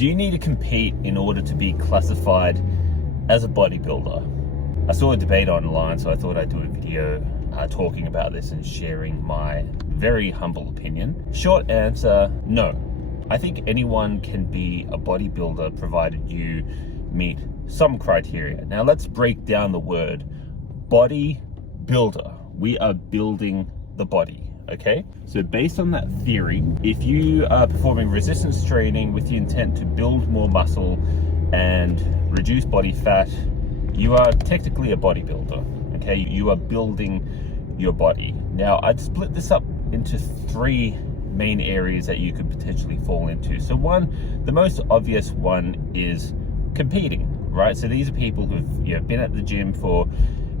Do you need to compete in order to be classified as a bodybuilder? I saw a debate online, so I thought I'd do a video talking about this and sharing my very humble opinion. Short answer, no. I think anyone can be a bodybuilder provided you meet some criteria. Now let's break down the word bodybuilder. We are building the body. Okay, so based on that theory, if you are performing resistance training with the intent to build more muscle and reduce body fat, you are technically a bodybuilder. Okay, you are building your body. Now, I'd split this up into three main areas that you could potentially fall into. So one, the most obvious one is competing, right? So these are people who've been at the gym for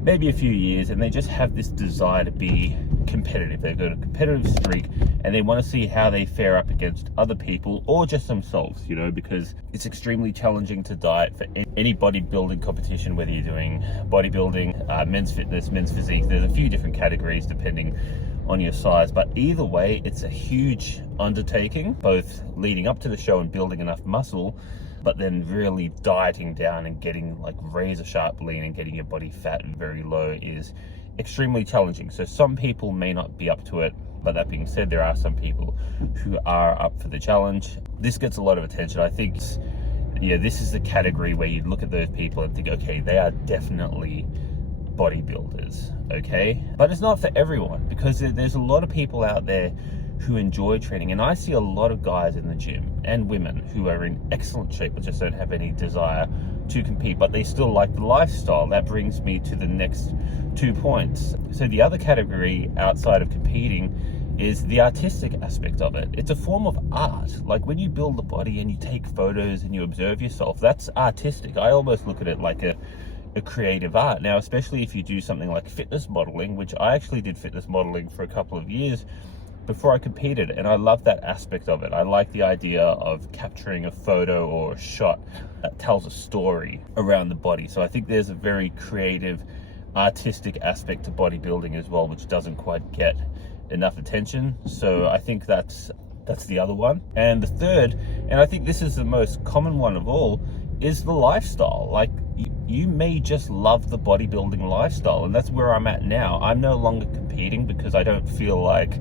maybe a few years and they just have this desire to be competitive. They've got a competitive streak and they want to see how they fare up against other people or just themselves, because it's extremely challenging to diet for any bodybuilding competition, whether you're doing bodybuilding, men's fitness, men's physique. There's a few different categories depending on your size, but either way, it's a huge undertaking, both leading up to the show and building enough muscle, but then really dieting down and getting like razor sharp lean and getting your body fat very low is extremely challenging. So some people may not be up to it, but that being said, there are some people who are up for the challenge. This gets a lot of attention. I think, this is the category where you look at those people and think, okay, they are definitely bodybuilders, okay? But it's not for everyone, because there's a lot of people out there who enjoy training, and I see a lot of guys in the gym and women who are in excellent shape but just don't have any desire to compete, but they still like the lifestyle. That brings me to the next 2 points. So the other category outside of competing is the artistic aspect of it. It's a form of art. Like when you build the body and you take photos and you observe yourself, that's artistic. I almost look at it like a creative art. Now, especially if you do something like fitness modeling, which I actually did fitness modeling for a couple of years before I competed, and I love that aspect of it. I like the idea of capturing a photo or a shot that tells a story around the body. So I think there's a very creative, artistic aspect to bodybuilding as well, which doesn't quite get enough attention. So I think that's the other one. And the third, and I think this is the most common one of all, is the lifestyle. Like you may just love the bodybuilding lifestyle, and that's where I'm at now. I'm no longer competing because I don't feel like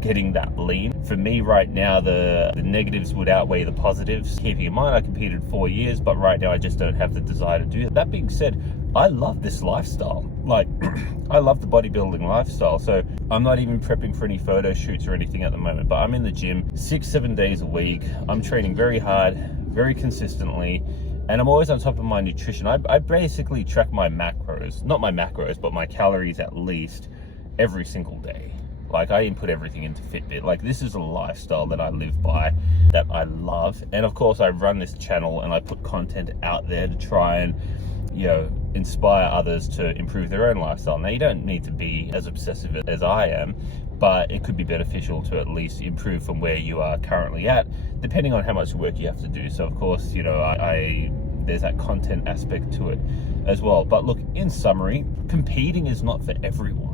getting that lean. For me right now, the negatives would outweigh the positives. Keeping in mind, I competed 4 years, but right now I just don't have the desire to do it. That being said, I love this lifestyle. Like, I love the bodybuilding lifestyle. So I'm not even prepping for any photo shoots or anything at the moment, but I'm in the gym 6-7 days a week. I'm training very hard, very consistently, and I'm always on top of my nutrition. I basically track my macros, not my macros, but my calories at least every single day. Like I input everything into Fitbit. Like this is a lifestyle that I live by, that I love. And of course I run this channel and I put content out there to try and, inspire others to improve their own lifestyle. Now you don't need to be as obsessive as I am, but it could be beneficial to at least improve from where you are currently at, depending on how much work you have to do. So of course, there's that content aspect to it as well. But look, in summary, competing is not for everyone.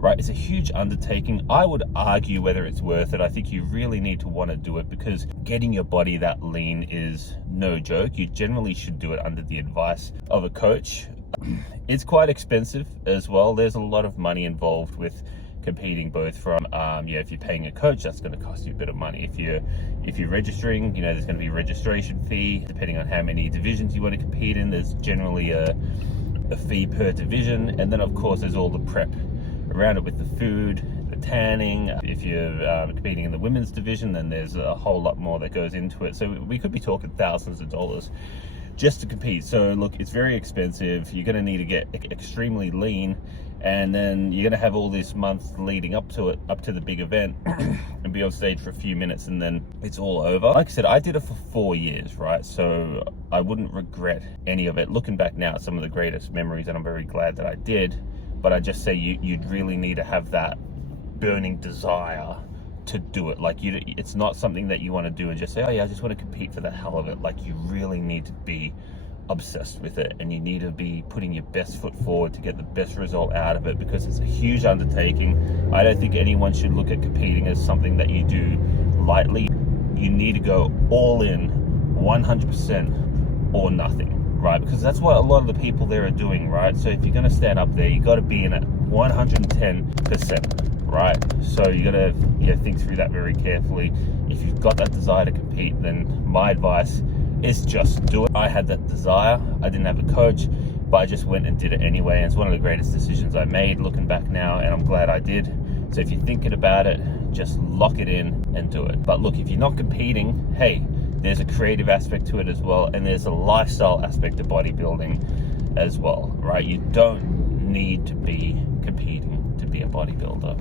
Right, it's a huge undertaking. I would argue whether it's worth it. I think you really need to want to do it because getting your body that lean is no joke. You generally should do it under the advice of a coach. It's quite expensive as well. There's a lot of money involved with competing, both from if you're paying a coach, that's going to cost you a bit of money. If you're registering, there's going to be a registration fee depending on how many divisions you want to compete in. There's generally a fee per division, and then of course there's all the prep around it with the food, the tanning. If you're competing in the women's division, then there's a whole lot more that goes into it. So we could be talking thousands of dollars just to compete. So look, it's very expensive. You're going to need to get extremely lean, and then you're going to have all this month leading up to it, up to the big event, and be on stage for a few minutes, and then it's all over. Like I said, I did it for 4 years, right? So I wouldn't regret any of it. Looking back now, some of the greatest memories, and I'm very glad that I did. But I just say you'd really need to have that burning desire to do it. Like it's not something that you want to do and just say, oh yeah, I just want to compete for the hell of it. Like you really need to be obsessed with it, and you need to be putting your best foot forward to get the best result out of it, because it's a huge undertaking. I don't think anyone should look at competing as something that you do lightly. You need to go all in 100% or nothing, right? Because that's what a lot of the people there are doing, right? So if you're going to stand up there, you got to be in at 110%, right? So you got to think through that very carefully. If you've got that desire to compete, then my advice is just do it. I had that desire. I didn't have a coach, but I just went and did it anyway. And it's one of the greatest decisions I made looking back now, and I'm glad I did. So if you're thinking about it, just lock it in and do it. But look, if you're not competing, hey, there's a creative aspect to it as well, and there's a lifestyle aspect to bodybuilding as well, right? You don't need to be competing to be a bodybuilder.